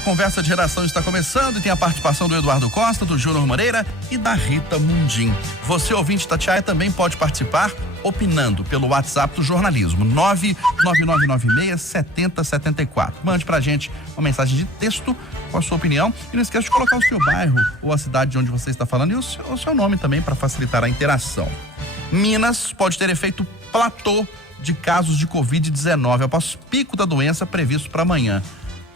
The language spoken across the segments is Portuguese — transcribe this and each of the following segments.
Conversa de Geração está começando e tem a participação do Eduardo Costa, do Júnior Moreira e da Rita Mundim. Você, ouvinte Itatiaia, também pode participar opinando pelo WhatsApp do jornalismo 999967074. Mande pra gente uma mensagem de texto com a sua opinião e não esqueça de colocar o seu bairro ou a cidade de onde você está falando e o seu nome também para facilitar a interação. Minas pode ter efeito platô de casos de Covid-19 após pico da doença previsto para amanhã.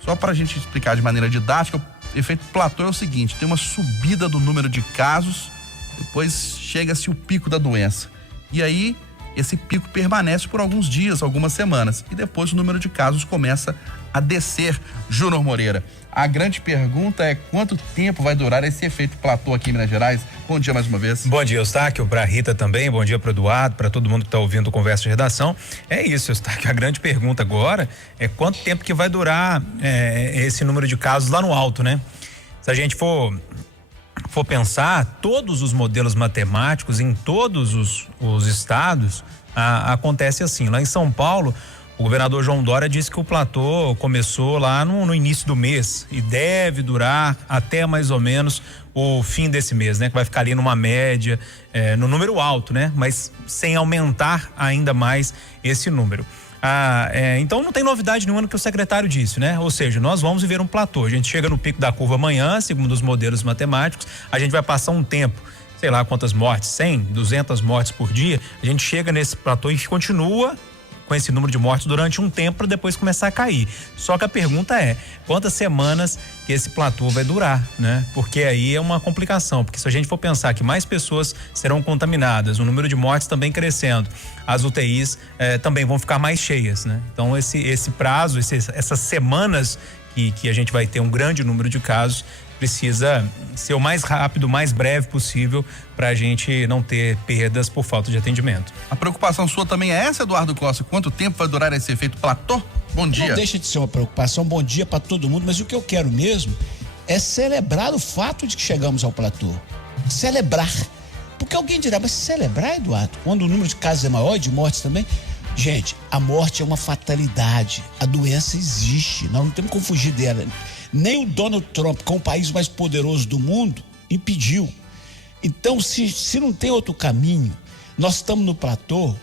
Só para a gente explicar de maneira didática, o efeito platô é o seguinte: tem uma subida do número de casos, depois chega-se o pico da doença. E aí, esse pico permanece por alguns dias, algumas semanas. E depois o número de casos começa a descer. Júnior Moreira, a grande pergunta é quanto tempo vai durar esse efeito platô aqui em Minas Gerais? Bom dia mais uma vez. Bom dia, Eustáquio, para a Rita também, bom dia para o Eduardo, para todo mundo que está ouvindo o Conversa de Redação. É isso, Eustáquio, a grande pergunta agora é quanto tempo que vai durar esse número de casos lá no alto, né? Se a gente for pensar, todos os modelos matemáticos em todos os estados acontece assim. Lá em São Paulo, o governador João Dória disse que o platô começou lá no início do mês e deve durar até mais ou menos o fim desse mês, né? Que vai ficar ali numa média, no número alto, né? Mas sem aumentar ainda mais esse número. Então não tem novidade nenhuma no que o secretário disse, né? Ou seja, nós vamos viver um platô. A gente chega no pico da curva amanhã, segundo os modelos matemáticos, a gente vai passar um tempo, sei lá quantas mortes, 100, 200 mortes por dia, a gente chega nesse platô e continua com esse número de mortes durante um tempo para depois começar a cair. Só que a pergunta é, quantas semanas que esse platô vai durar, né? Porque aí é uma complicação, porque se a gente for pensar que mais pessoas serão contaminadas, o número de mortes também crescendo, as UTIs também vão ficar mais cheias, né? Então esse prazo, essas semanas que a gente vai ter um grande número de casos, precisa ser o mais rápido, o mais breve possível para a gente não ter perdas por falta de atendimento. A preocupação sua também é essa, Eduardo Costa? Quanto tempo vai durar esse efeito platô? Bom dia. Não deixa de ser uma preocupação, bom dia para todo mundo, mas o que eu quero mesmo é celebrar o fato de que chegamos ao platô. Celebrar. Porque alguém dirá, mas celebrar, Eduardo, quando o número de casos é maior, de mortes também? Gente, a morte é uma fatalidade, a doença existe, nós não temos como fugir dela. Nem o Donald Trump, que é o país mais poderoso do mundo, impediu. Então, se não tem outro caminho, nós estamos no platô,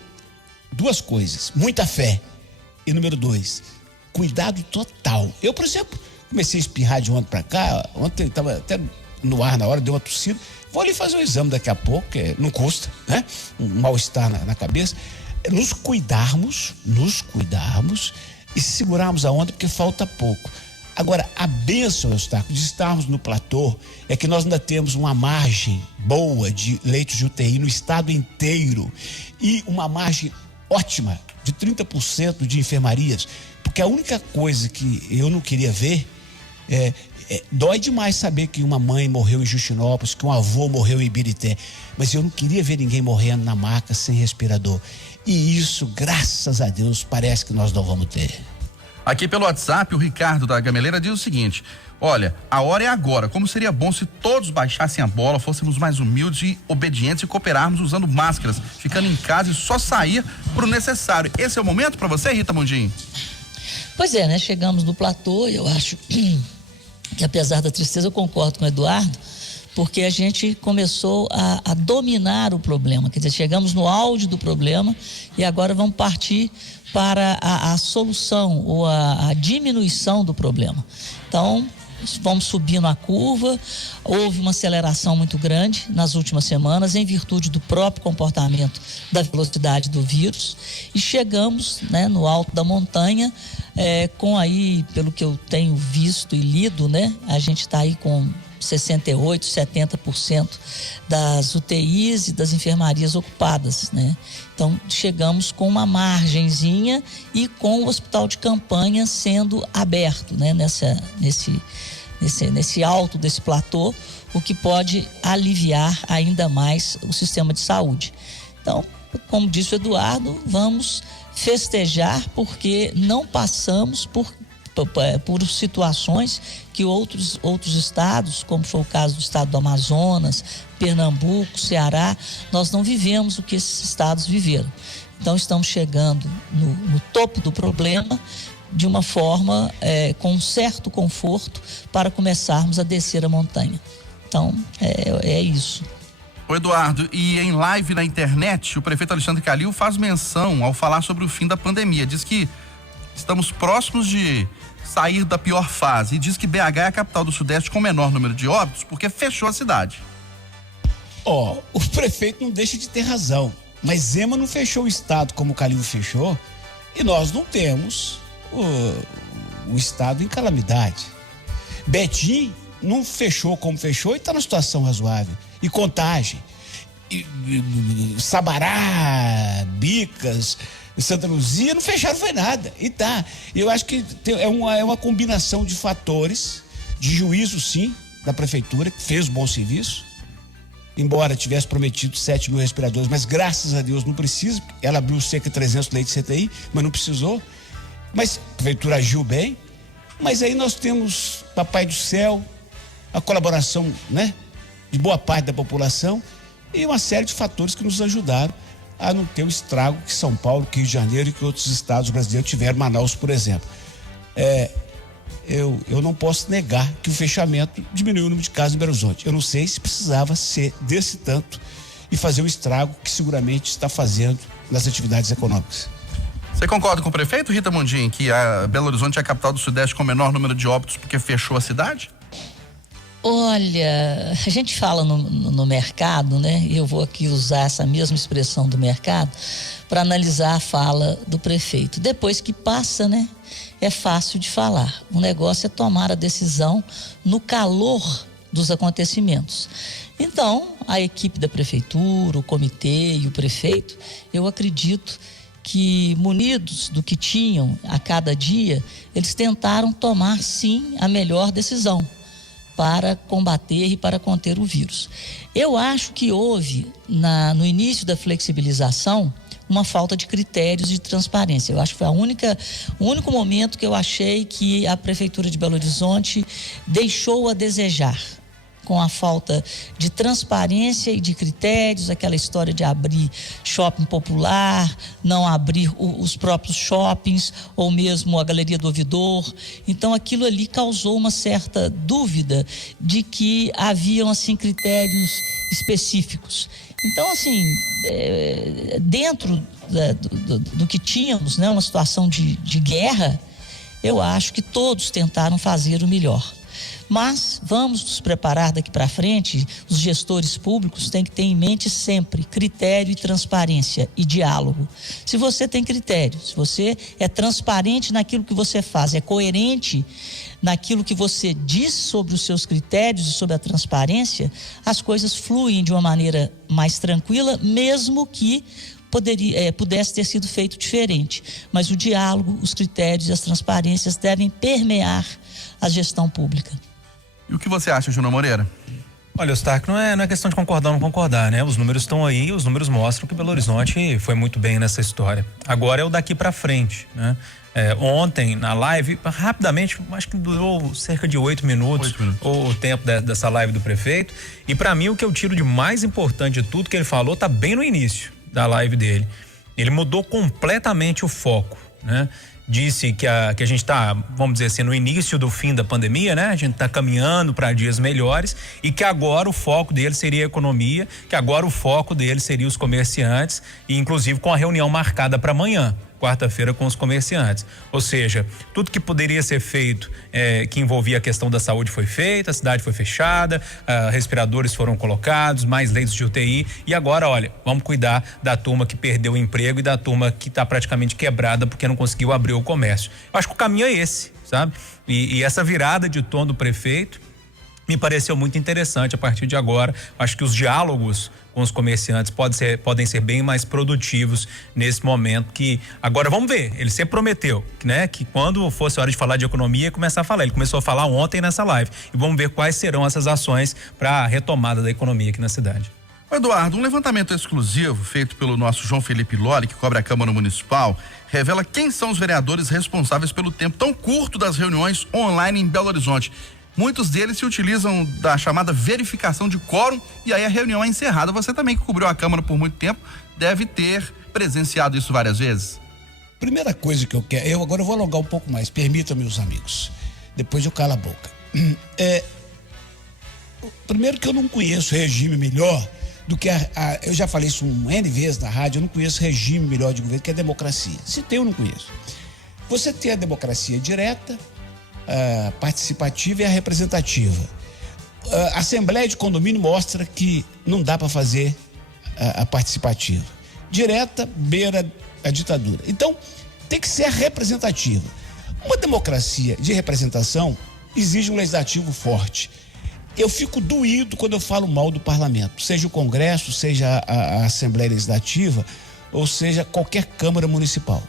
duas coisas: muita fé e número 2, cuidado total. Eu, por exemplo, comecei a espirrar de ontem para cá, ontem estava até no ar na hora, deu uma tossida, vou ali fazer um exame daqui a pouco, que não custa, né? Um mal-estar na cabeça. Nos cuidarmos e segurarmos a onda, porque falta pouco. Agora, a bênção, Eustáquio, de estarmos no platô é que nós ainda temos uma margem boa de leitos de UTI no estado inteiro e uma margem ótima de 30% de enfermarias, porque a única coisa que eu não queria ver dói demais saber que uma mãe morreu em Justinópolis, que um avô morreu em Ibirité, mas eu não queria ver ninguém morrendo na maca sem respirador. E isso, graças a Deus, parece que nós não vamos ter. Aqui pelo WhatsApp, o Ricardo da Gameleira diz o seguinte: olha, a hora é agora. Como seria bom se todos baixassem a bola, fôssemos mais humildes e obedientes e cooperarmos usando máscaras, ficando em casa e só sair pro necessário. Esse é o momento para você, Rita Mundim? Pois é, né? Chegamos no platô e eu acho que apesar da tristeza, eu concordo com o Eduardo, porque a gente começou a dominar o problema, quer dizer, chegamos no auge do problema e agora vamos partir para a solução ou a diminuição do problema. Então, vamos subindo a curva, houve uma aceleração muito grande nas últimas semanas em virtude do próprio comportamento da velocidade do vírus e chegamos, né, no alto da montanha, com aí, pelo que eu tenho visto e lido, né, a gente está aí com 68%, 70% das UTIs e das enfermarias ocupadas, né? Então, chegamos com uma margenzinha e com o hospital de campanha sendo aberto, né? Nesse alto desse platô, o que pode aliviar ainda mais o sistema de saúde. Então, como disse o Eduardo, vamos festejar porque não passamos por situações que outros estados, como foi o caso do estado do Amazonas, Pernambuco, Ceará, nós não vivemos o que esses estados viveram. Então estamos chegando no topo do problema, de uma forma com um certo conforto para começarmos a descer a montanha. Então, é isso. Ô Eduardo, e em live na internet, o prefeito Alexandre Calil faz menção ao falar sobre o fim da pandemia. Diz que estamos próximos de sair da pior fase e diz que BH é a capital do Sudeste com o menor número de óbitos porque fechou a cidade. O prefeito não deixa de ter razão, mas Zema não fechou o estado como o Calil fechou e nós não temos o estado em calamidade. Betim não fechou como fechou e está numa situação razoável. E Contagem, Sabará, Bicas, Santa Luzia, não fecharam foi nada. E tá. Eu acho que é uma combinação de fatores, de juízo sim, da prefeitura, que fez um bom serviço, embora tivesse prometido 7 mil respiradores, mas graças a Deus não precisa, ela abriu cerca de 300 leitos de CTI, mas não precisou. Mas a prefeitura agiu bem, mas aí nós temos Papai do Céu, a colaboração, né, de boa parte da população e uma série de fatores que nos ajudaram a não ter o estrago que São Paulo, que Rio de Janeiro e que outros estados brasileiros tiveram, Manaus, por exemplo. Eu não posso negar que o fechamento diminuiu o número de casos em Belo Horizonte. Eu não sei se precisava ser desse tanto e fazer o estrago que seguramente está fazendo nas atividades econômicas. Você concorda com o prefeito, Rita Mundim, que a Belo Horizonte é a capital do Sudeste com o menor número de óbitos porque fechou a cidade? Olha, a gente fala no mercado, né? Eu vou aqui usar essa mesma expressão do mercado para analisar a fala do prefeito. Depois que passa, né? É fácil de falar. O negócio é tomar a decisão no calor dos acontecimentos. Então, a equipe da prefeitura, o comitê e o prefeito, eu acredito que, munidos do que tinham a cada dia, eles tentaram tomar, sim, a melhor decisão para combater e para conter o vírus. Eu acho que houve, no início da flexibilização, uma falta de critérios de transparência. Eu acho que foi o único momento que eu achei que a Prefeitura de Belo Horizonte deixou a desejar, com a falta de transparência e de critérios, aquela história de abrir shopping popular, não abrir os próprios shoppings ou mesmo a Galeria do Ouvidor. Então aquilo ali causou uma certa dúvida de que haviam assim critérios específicos. Então assim, dentro do que tínhamos, né, uma situação de guerra, eu acho que todos tentaram fazer o melhor. Mas vamos nos preparar daqui para frente. Os gestores públicos têm que ter em mente sempre critério e transparência e diálogo. Se você tem critério, se você é transparente naquilo que você faz, é coerente naquilo que você diz sobre os seus critérios e sobre a transparência, as coisas fluem de uma maneira mais tranquila, mesmo que pudesse ter sido feito diferente. Mas o diálogo, os critérios e as transparências devem permear a gestão pública. E o que você acha, Júnior Moreira? Olha, Eustáquio, não é questão de concordar ou não concordar, né? Os números estão aí, os números mostram que Belo Horizonte foi muito bem nessa história. Agora é o daqui para frente, né? Ontem, na live, rapidamente, acho que durou cerca de 8 minutos. O tempo dessa live do prefeito. E para mim, o que eu tiro de mais importante de tudo que ele falou tá bem no início da live dele. Ele mudou completamente o foco, né? Disse que a gente está, vamos dizer assim, no início do fim da pandemia, né? A gente está caminhando para dias melhores e que agora o foco dele seria a economia, que agora o foco dele seria os comerciantes e inclusive com a reunião marcada para amanhã, quarta-feira, com os comerciantes. Ou seja, tudo que poderia ser feito que envolvia a questão da saúde foi feito, a cidade foi fechada, respiradores foram colocados, mais leitos de UTI e agora, olha, vamos cuidar da turma que perdeu o emprego e da turma que está praticamente quebrada porque não conseguiu abrir o comércio. Eu acho que o caminho é esse, sabe? E essa virada de tom do prefeito me pareceu muito interessante a partir de agora. Acho que os diálogos com os comerciantes podem ser bem mais produtivos nesse momento que agora vamos ver, ele sempre prometeu, né, que quando fosse a hora de falar de economia ia começar a falar, ele começou a falar ontem nessa live e vamos ver quais serão essas ações para a retomada da economia aqui na cidade. Eduardo, um levantamento exclusivo feito pelo nosso João Felipe Lolli, que cobre a Câmara Municipal, revela quem são os vereadores responsáveis pelo tempo tão curto das reuniões online em Belo Horizonte. Muitos deles se utilizam da chamada verificação de quórum e aí a reunião é encerrada. Você também que cobriu a Câmara por muito tempo deve ter presenciado isso várias vezes. Primeira coisa que eu quero, eu agora vou alongar um pouco mais, permitam-me os amigos, depois eu calo a boca. Primeiro que eu não conheço regime melhor do que eu já falei isso N vezes na rádio, eu não conheço regime melhor de governo que a democracia. Se tem, eu não conheço. Você tem a democracia direta, a participativa e a representativa. A Assembleia de Condomínio mostra que não dá para fazer a participativa. Direta beira a ditadura. Então, tem que ser a representativa. Uma democracia de representação exige um legislativo forte. Eu fico doído quando eu falo mal do parlamento, seja o Congresso, seja a Assembleia Legislativa, ou seja, qualquer Câmara Municipal.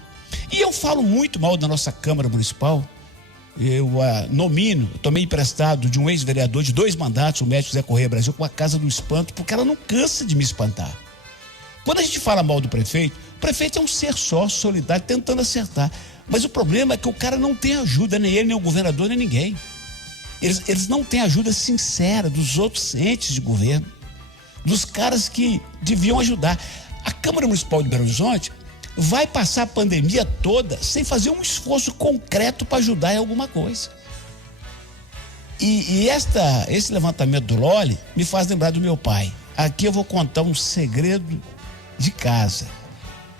E eu falo muito mal da nossa Câmara Municipal. Eu tomei emprestado de um ex-vereador de 2 mandatos, o médico Zé Correia Brasil, com a Casa do Espanto, porque ela não cansa de me espantar. Quando a gente fala mal do prefeito, o prefeito é um ser só, solidário, tentando acertar. Mas o problema é que o cara não tem ajuda, nem ele, nem o governador, nem ninguém. Eles não têm ajuda sincera dos outros entes de governo, dos caras que deviam ajudar. A Câmara Municipal de Belo Horizonte vai passar a pandemia toda sem fazer um esforço concreto para ajudar em alguma coisa. E esse levantamento do Loli me faz lembrar do meu pai. Aqui eu vou contar um segredo de casa.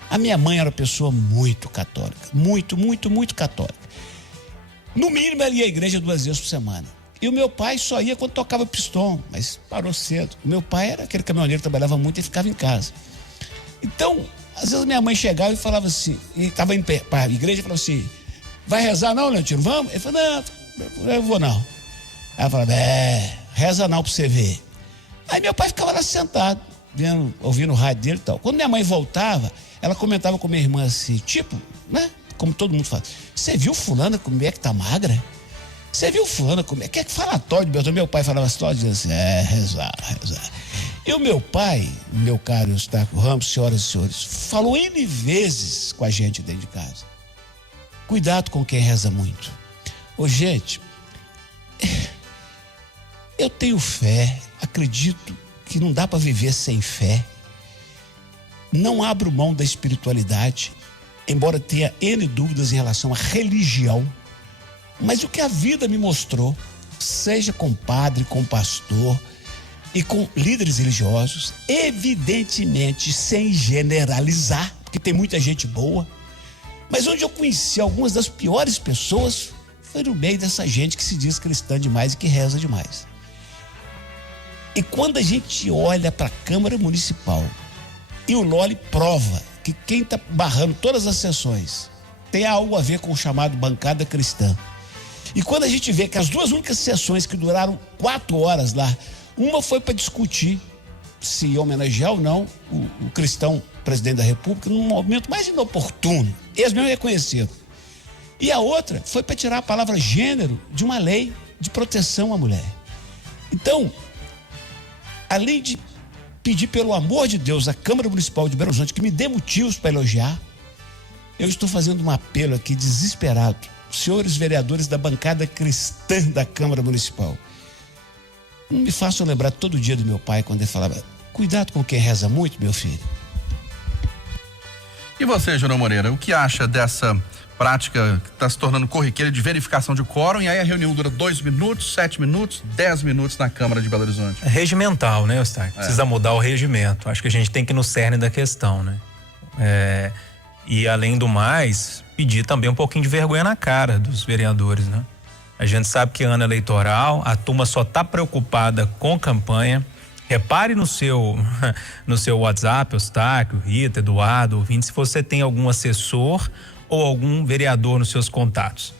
A minha mãe era uma pessoa muito católica, muito católica. No mínimo ela ia à igreja 2 vezes por semana. E o meu pai só ia quando tocava pistão, mas parou cedo. O meu pai era aquele caminhoneiro que trabalhava muito e ficava em casa. Então, às vezes minha mãe chegava e falava assim, e estava indo para a igreja e falava assim: vai rezar não, Leontino? Vamos? Ele falou: não, eu vou não. Ela falava: reza não para você ver. Aí meu pai ficava lá sentado, ouvindo o rádio dele e tal. Quando minha mãe voltava, ela comentava com minha irmã assim, tipo, né? Como todo mundo fala: você viu fulana como é que tá magra? Você viu fulana como é que falatório de Beltrão? Meu pai falava assim, rezar. E o meu pai, meu caro Eustáquio Ramos, senhoras e senhores, falou N vezes com a gente dentro de casa: cuidado com quem reza muito. Ô, gente, eu tenho fé, acredito que não dá para viver sem fé. Não abro mão da espiritualidade, embora tenha N dúvidas em relação à religião. Mas o que a vida me mostrou, seja com padre, com pastor e com líderes religiosos, evidentemente sem generalizar, porque tem muita gente boa, mas onde eu conheci algumas das piores pessoas foi no meio dessa gente que se diz cristã demais e que reza demais. E quando a gente olha para a Câmara Municipal e o Loli prova que quem está barrando todas as sessões tem algo a ver com o chamado bancada cristã. E quando a gente vê que as 2 únicas sessões que duraram 4 horas lá, uma foi para discutir se homenagear ou não o cristão presidente da República num momento mais inoportuno, eles mesmos reconheceram. E a outra foi para tirar a palavra gênero de uma lei de proteção à mulher. Então, além de pedir pelo amor de Deus à Câmara Municipal de Belo Horizonte que me dê motivos para elogiar, eu estou fazendo um apelo aqui desesperado. Senhores vereadores da bancada cristã da Câmara Municipal, não me façam lembrar todo dia do meu pai quando ele falava: cuidado com quem reza muito, meu filho. E você, Júnior Moreira, o que acha dessa prática que está se tornando corriqueira de verificação de quórum, e aí a reunião dura 2 minutos, 7 minutos, 10 minutos na Câmara de Belo Horizonte? É regimental, né, Eustáquio? Precisa mudar o regimento. Acho que a gente tem que ir no cerne da questão, né? E além do mais, pedir também um pouquinho de vergonha na cara dos vereadores, né? A gente sabe que ano eleitoral, a turma só está preocupada com campanha. Repare no seu WhatsApp, Eustáquio, Rita, Eduardo, ouvinte, se você tem algum assessor ou algum vereador nos seus contatos.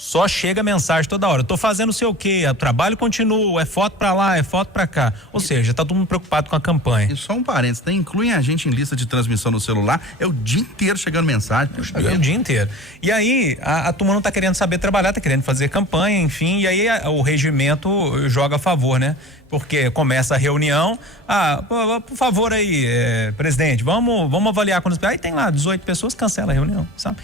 Só chega mensagem toda hora: tô fazendo sei o quê, o trabalho continua, é foto pra lá, é foto pra cá. Ou seja, tá todo mundo preocupado com a campanha. E só um parênteses, né? Incluem a gente em lista de transmissão no celular, é o dia inteiro chegando mensagem. É o dia inteiro. E aí, a turma não tá querendo saber trabalhar, tá querendo fazer campanha, enfim, e aí o regimento joga a favor, né? Porque começa a reunião, por favor aí, presidente, vamos avaliar quando... Aí tem lá 18 pessoas, cancela a reunião, sabe?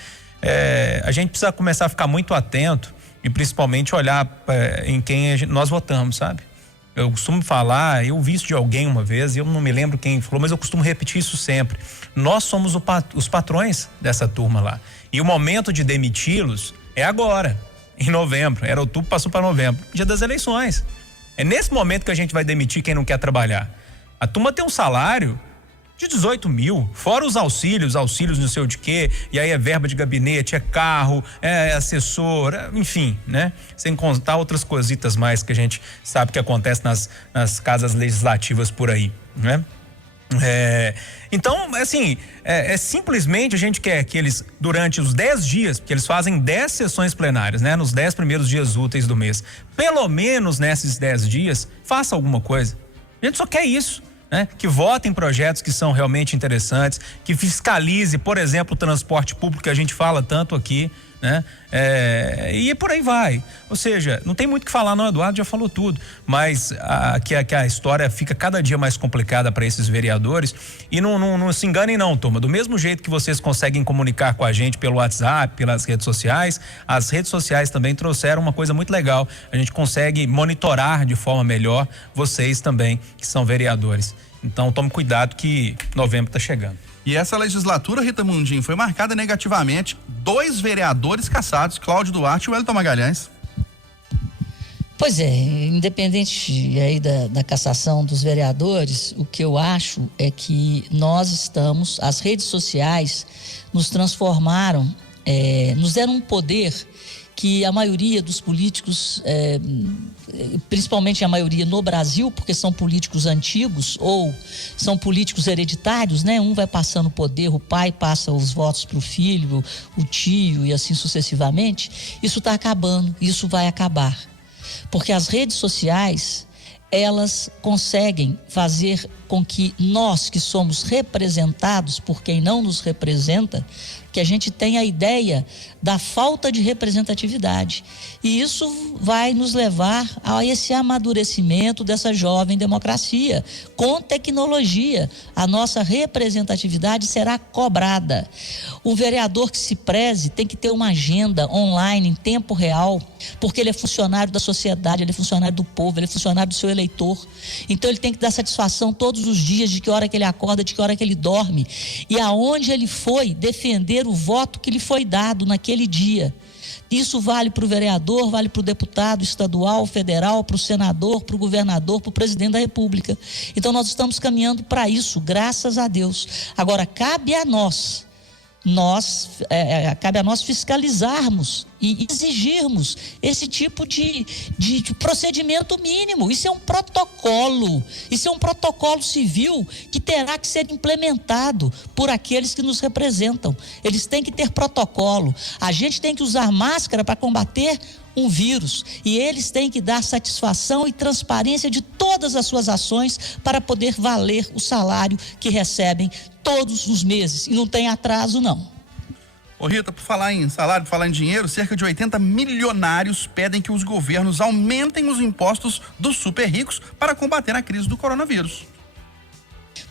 A gente precisa começar a ficar muito atento e principalmente olhar em quem nós votamos, sabe? Eu costumo falar, eu vi isso de alguém uma vez, eu não me lembro quem falou, mas eu costumo repetir isso sempre. Nós somos os patrões dessa turma lá. E o momento de demiti-los é agora, em novembro. Era outubro, passou para novembro, dia das eleições. É nesse momento que a gente vai demitir quem não quer trabalhar. A turma tem um salário de 18 mil, fora os auxílios não sei o de quê, e aí é verba de gabinete, é carro, é assessor, enfim, né? Sem contar outras cositas mais que a gente sabe que acontece nas casas legislativas por aí, né? Então, assim, simplesmente a gente quer que eles, durante os 10 dias, porque eles fazem 10 sessões plenárias, né? Nos 10 primeiros dias úteis do mês, pelo menos nesses 10 dias, faça alguma coisa. A gente só quer isso. Né? Que vote em projetos que são realmente interessantes, que fiscalize, por exemplo, o transporte público que a gente fala tanto aqui, né? E por aí vai. Ou seja, não tem muito o que falar, não, Eduardo já falou tudo, mas que a história fica cada dia mais complicada para esses vereadores. E não se enganem não, turma, do mesmo jeito que vocês conseguem comunicar com a gente pelo WhatsApp, pelas redes sociais, as redes sociais também trouxeram uma coisa muito legal, a gente consegue monitorar de forma melhor vocês também, que são vereadores. Então tome cuidado que novembro está chegando. E essa legislatura, Rita Mundim, foi marcada negativamente. 2 vereadores cassados, Cláudio Duarte e Wellington Magalhães. Pois é, independente aí da cassação dos vereadores, o que eu acho é que as redes sociais nos transformaram, nos deram um poder que a maioria dos políticos, principalmente a maioria no Brasil, porque são políticos antigos ou são políticos hereditários, né? Um vai passando o poder, o pai passa os votos para o filho, o tio e assim sucessivamente. Isso está acabando, isso vai acabar. Porque as redes sociais, elas conseguem fazer com que nós que somos representados por quem não nos representa, que a gente tenha a ideia da falta de representatividade. E isso vai nos levar a esse amadurecimento dessa jovem democracia. Com tecnologia, a nossa representatividade será cobrada. O vereador que se preze tem que ter uma agenda online em tempo real, porque ele é funcionário da sociedade, ele é funcionário do povo, ele é funcionário do seu eleitor. Então ele tem que dar satisfação todos os dias de que hora que ele acorda, de que hora que ele dorme e aonde ele foi defender o voto que lhe foi dado naquele dia. Isso vale para o vereador, vale para o deputado estadual, federal, para o senador, para o governador, para o presidente da República. Então nós estamos caminhando para isso, graças a Deus. Agora, cabe a nós fiscalizarmos e exigirmos esse tipo de procedimento mínimo. Isso é um protocolo civil que terá que ser implementado por aqueles que nos representam. Eles têm que ter protocolo. A gente tem que usar máscara para combater um vírus e eles têm que dar satisfação e transparência de todas as suas ações para poder valer o salário que recebem todos os meses, e não tem atraso não. Ô Rita, por falar em salário, por falar em dinheiro, cerca de 80 milionários pedem que os governos aumentem os impostos dos super ricos para combater a crise do coronavírus.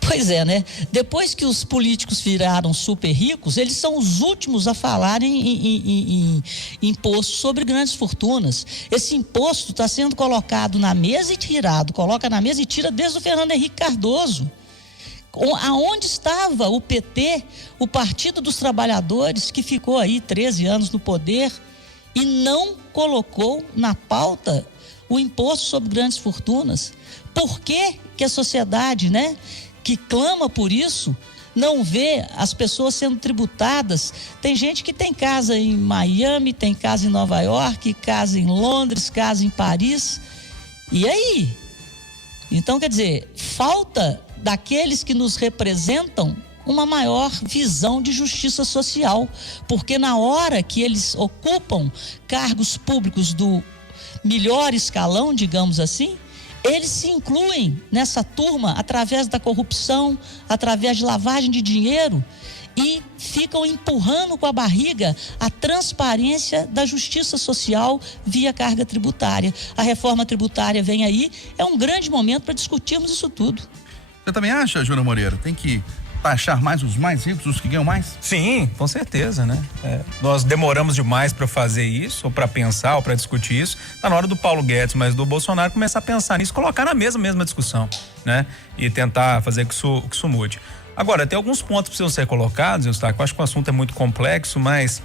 Pois é, né? Depois que os políticos viraram super ricos, eles são os últimos a falarem em imposto sobre grandes fortunas. Esse imposto está sendo colocado na mesa e tirado, coloca na mesa e tira desde o Fernando Henrique Cardoso. Aonde estava o PT, o Partido dos Trabalhadores, que ficou aí 13 anos no poder e não colocou na pauta o imposto sobre grandes fortunas? Por que a sociedade, né, que clama por isso, não vê as pessoas sendo tributadas? Tem gente que tem casa em Miami, tem casa em Nova York, casa em Londres, casa em Paris. E aí? Então, quer dizer, falta daqueles que nos representam uma maior visão de justiça social, porque na hora que eles ocupam cargos públicos do melhor escalão, digamos assim, eles se incluem nessa turma através da corrupção, através de lavagem de dinheiro e ficam empurrando com a barriga a transparência da justiça social via carga tributária. A reforma tributária vem aí, é um grande momento para discutirmos isso tudo. Você também acha, Júnior Moreira, tem que taxar mais os mais ricos, os que ganham mais? Sim, com certeza, né? Nós demoramos demais para fazer isso, ou para pensar, ou para discutir isso. Tá na hora do Paulo Guedes, mas do Bolsonaro começar a pensar nisso, colocar na mesma discussão, né? E tentar fazer que isso mude. Agora, tem alguns pontos que precisam ser colocados, Eustáquio. Eu acho que o assunto é muito complexo, mas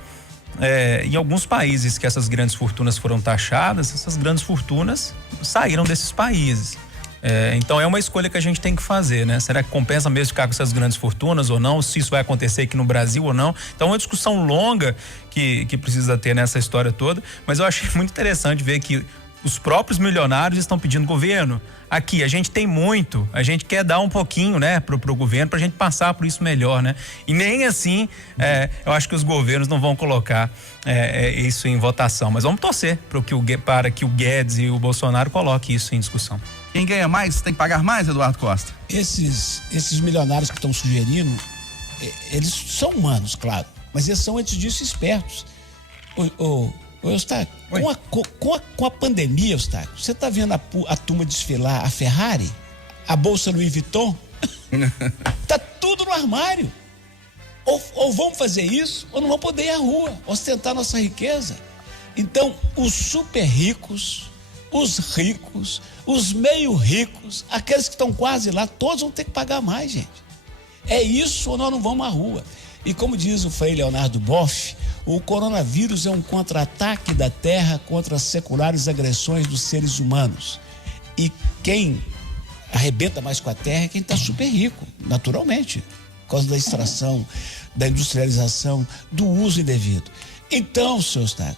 em alguns países que essas grandes fortunas foram taxadas, essas grandes fortunas saíram desses países. Então é uma escolha que a gente tem que fazer, né? Será que compensa mesmo ficar com essas grandes fortunas ou não? Se isso vai acontecer aqui no Brasil ou não? Então é uma discussão longa que precisa ter nessa história toda, mas eu achei muito interessante ver que os próprios milionários estão pedindo governo. Aqui, a gente tem muito, a gente quer dar um pouquinho, né, pro governo, pra gente passar por isso melhor, né? E nem assim, eu acho que os governos não vão colocar isso em votação, mas vamos torcer para que o Guedes e o Bolsonaro coloquem isso em discussão. Quem ganha mais tem que pagar mais, Eduardo Costa? Esses milionários que estão sugerindo, eles são humanos, claro, mas eles são, antes disso, espertos. Eustáquio, com a pandemia, Eustáquio, você tá vendo a turma desfilar a Ferrari, a bolsa Louis Vuitton? Tá tudo no armário. Ou vamos fazer isso, ou não vamos poder ir à rua, ostentar nossa riqueza. Então, os super ricos, os ricos, os meio ricos, aqueles que estão quase lá, todos vão ter que pagar mais, gente. É isso ou nós não vamos à rua. E como diz o Frei Leonardo Boff, o coronavírus é um contra-ataque da Terra contra as seculares agressões dos seres humanos. E quem arrebenta mais com a Terra é quem está super rico, naturalmente, por causa da extração, da industrialização, do uso indevido. Então, senhor Eustáquio,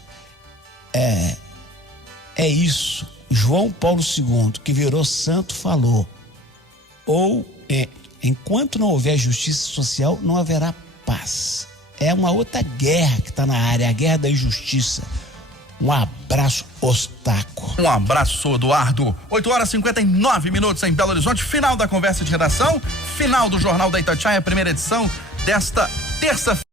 é isso. João Paulo II, que virou santo, falou: enquanto não houver justiça social, não haverá paz. É uma outra guerra que está na área, a guerra da injustiça. Um abraço, Eustáquio. Um abraço, Eduardo. 8h59 em Belo Horizonte, final da conversa de redação, final do Jornal da Itatiaia, primeira edição desta terça-feira.